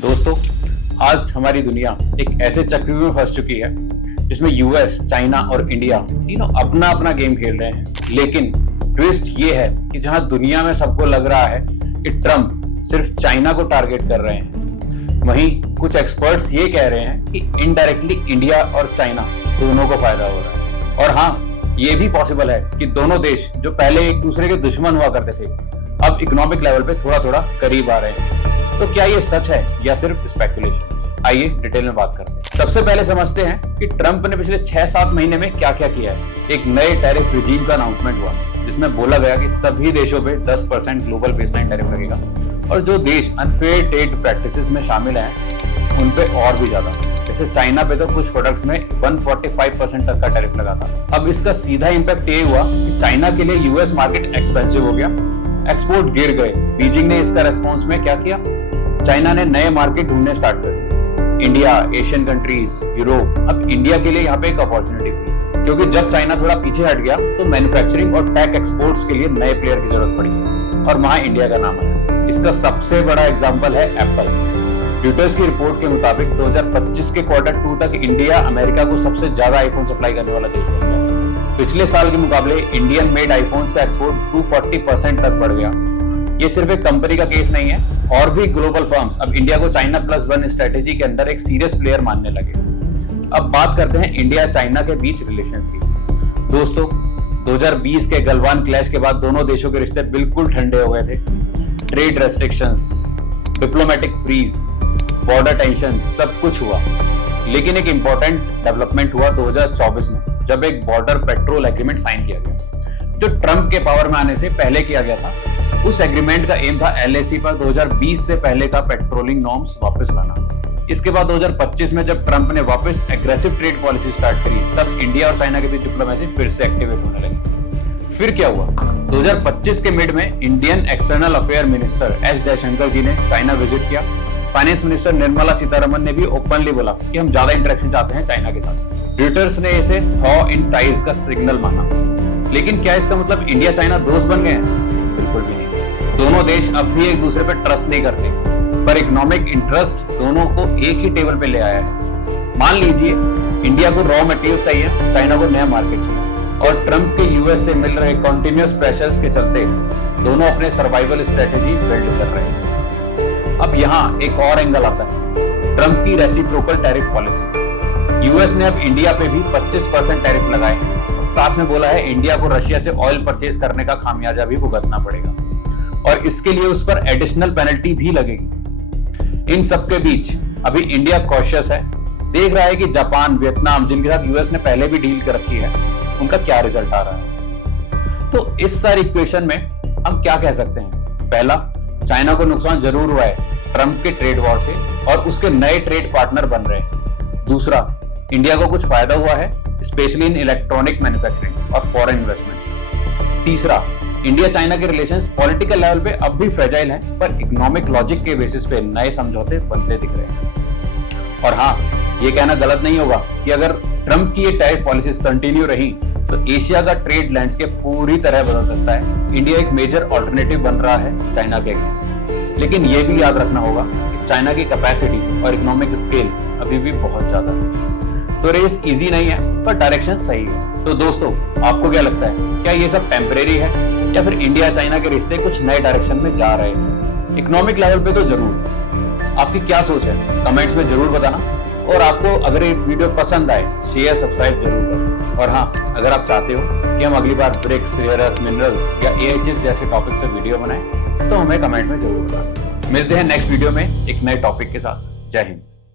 दोस्तों, आज हमारी दुनिया एक ऐसे चक्रव्यूह में फंस चुकी है जिसमें यूएस, चाइना और इंडिया तीनों अपना अपना गेम खेल रहे हैं। लेकिन ट्विस्ट ये है कि जहां दुनिया में सबको लग रहा है कि ट्रंप सिर्फ चाइना को टारगेट कर रहे हैं, वहीं कुछ एक्सपर्ट्स ये कह रहे हैं कि इनडायरेक्टली इंडिया और चाइना दोनों को फायदा हो रहा है। और हाँ, ये भी पॉसिबल है कि दोनों देश जो पहले एक दूसरे के दुश्मन हुआ करते थे, अब इकोनॉमिक लेवल पे थोड़ा थोड़ा करीब आ रहे हैं। तो क्या ये सच है या सिर्फ स्पेकुलेशन? आइए डिटेल में बात करते हैं। सबसे पहले समझते हैं कि ट्रंप ने पिछले 6-7 महीने में क्या क्या किया है। एक नए टैरिफ रिजीम का अनाउंसमेंट हुआ जिसमें बोला गया कि सभी देशों पे 10% ग्लोबल बेसलाइन टैरिफ लगेगा और जो देश अनफेयर ट्रेड प्रैक्टिसेस में शामिल हैं उन पे और भी ज्यादा। जैसे चाइना पे तो कुछ प्रोडक्ट्स में 145% तक का टैरिफ लगा था। अब इसका सीधा इम्पैक्ट ये हुआ कि चाइना के लिए यूएस मार्केट एक्सपेंसिव हो गया, एक्सपोर्ट गिर गए। बीजिंग ने इसका रेस्पॉन्स में क्या किया? चाइना ने नए मार्केट ढूंढने स्टार्ट कर दिए, इंडिया, एशियन कंट्रीज, यूरोप। अब इंडिया के लिए यहाँ पे एक अपॉर्चुनिटी थी, क्योंकि जब चाइना थोड़ा पीछे हट गया तो मैन्युफैक्चरिंग और टेक एक्सपोर्ट्स के लिए नए प्लेयर की जरूरत पड़ी और वहां इंडिया का नाम आया। इसका सबसे बड़ा एग्जांपल है एप्पल। रॉयटर्स की रिपोर्ट के मुताबिक 2025 के Q2 तक इंडिया अमेरिका को सबसे ज्यादा आईफोन सप्लाई करने वाला देश बन गया। पिछले साल के मुकाबले इंडियन मेड आईफोन्स का एक्सपोर्ट 240% तक बढ़ गया। ये सिर्फ एक कंपनी का केस नहीं है, और भी ग्लोबल फर्म्स अब इंडिया को चाइना +1 स्ट्रेटेजी के अंदर एक सीरियस प्लेयर मानने लगे। अब बात करते हैं इंडिया चाइना के बीच रिलेशंस की। दोस्तों, 2020 के गलवान क्लैश के बाद दोनों देशों के रिश्ते बिल्कुल ठंडे हो गए थे। Trade restrictions, diplomatic freeze, border tension, सब कुछ हुआ। लेकिन एक इंपॉर्टेंट डेवलपमेंट हुआ 2024 में, जब एक बॉर्डर पेट्रोल एग्रीमेंट साइन किया गया, जो ट्रंप के पावर में आने से पहले किया गया था। उस एग्रीमेंट का एम था LAC पर 2020 से पहले का पेट्रोलिंग नॉर्म्स वापस लाना। इसके बाद 2025 में जब ट्रंप ने वापस एग्रेसिव ट्रेड पॉलिसी स्टार्ट करी, तब इंडिया और चाइना के बीच डिप्लोमेसी फिर से एक्टिवेट होने लगी। फिर क्या हुआ? 2025 के मिड में Indian external affair minister S Jaishankar ji ने चाइना विजिट किया। फाइनेंस मिनिस्टर निर्मला सीतारमन ने भी ओपनली बोला कि हम ज्यादा इंटरेक्शन चाहते हैं चाइना के साथ। रॉयटर्स ने इसे थॉ इन टाइज का सिग्नल माना। लेकिन क्या इसका मतलब इंडिया चाइना दोस्त बन गए हैं? बिल्कुल भी नहीं। दोनों देश अब भी एक दूसरे पर ट्रस्ट नहीं करते, पर इकोनॉमिक इंटरेस्ट दोनों को एक ही टेबल पे ले आया है। मान लीजिए इंडिया को रॉ मटेरियल चाहिए, चाइना को नया मार्केट चाहिए, और ट्रंप के यूएस से मिल रहे कॉन्टिन्यूअस प्रेशर्स के चलते दोनों अपने सर्वाइवल स्ट्रेटेजी बिल्ड कर रहे हैं। अब यहाँ एक और एंगल आता है, ट्रंप की रेसिप्रोकल टैरिफ पॉलिसी। यूएस ने अब इंडिया पे भी 25% टैरिफ लगाए और साथ में बोला है इंडिया को रशिया से ऑयल परचेज करने का खामियाजा भी भुगतना पड़ेगा और इसके लिए उस पर एडिशनल पेनल्टी भी लगेगी। इन सबके बीच अभी इंडिया कॉशियस है, देख रहा है कि जापान, वियतनाम, जिनके साथ यूएस ने पहले भी डील कर रखी है, उनका क्या रिजल्ट आ रहा है। तो इस सारी इक्वेशन में हम क्या कह सकते हैं? पहला, चाइना को नुकसान जरूर हुआ है ट्रंप के ट्रेड वॉर से और उसके नए ट्रेड पार्टनर बन रहे हैं। दूसरा, इंडिया को कुछ फायदा हुआ है, स्पेशली इन इलेक्ट्रॉनिक मैन्युफैक्चरिंग और फॉरेन इन्वेस्टमेंट। तीसरा, इंडिया चाइना के रिलेशंस पॉलिटिकल लेवल पे अब भी फ्रेजाइल हैं, पर इकोनॉमिक लॉजिक के बेसिस पे नए समझौते बनते दिख रहे हैं। और हाँ, ये कहना गलत नहीं होगा कि अगर ट्रंप की ये टैरिफ पॉलिसीज कंटिन्यू रही तो एशिया का ट्रेड लैंडस्केप पूरी तरह बदल सकता है। इंडिया एक मेजर ऑल्टरनेटिव बन रहा है चाइना के अगेंस्ट। लेकिन ये भी याद रखना होगा कि चाइना की कैपेसिटी और इकोनॉमिक स्केल अभी भी बहुत ज्यादा है। तो रेस इजी नहीं है, पर डायरेक्शन सही है। तो दोस्तों, आपको क्या लगता है? क्या ये सब टेम्परेरी है या फिर इंडिया चाइना के रिश्ते कुछ नए डायरेक्शन में जा रहे हैं? इकोनॉमिक लेवल पे तो जरूर। आपकी क्या सोच है? कमेंट्स में जरूर बताना। और आपको अगर ये वीडियो पसंद आए, शेयर, सब्सक्राइब जरूर करें। और हाँ, अगर आप चाहते हो कि हम अगली बार ब्रिक्स, रेयर अर्थ मिनरल्स या AI चिप्स जैसे टॉपिक्स पे वीडियो बनाएं, तो हमें कमेंट में जरूर बताना। मिलते हैं नेक्स्ट वीडियो में एक नए टॉपिक के साथ। जय हिंद।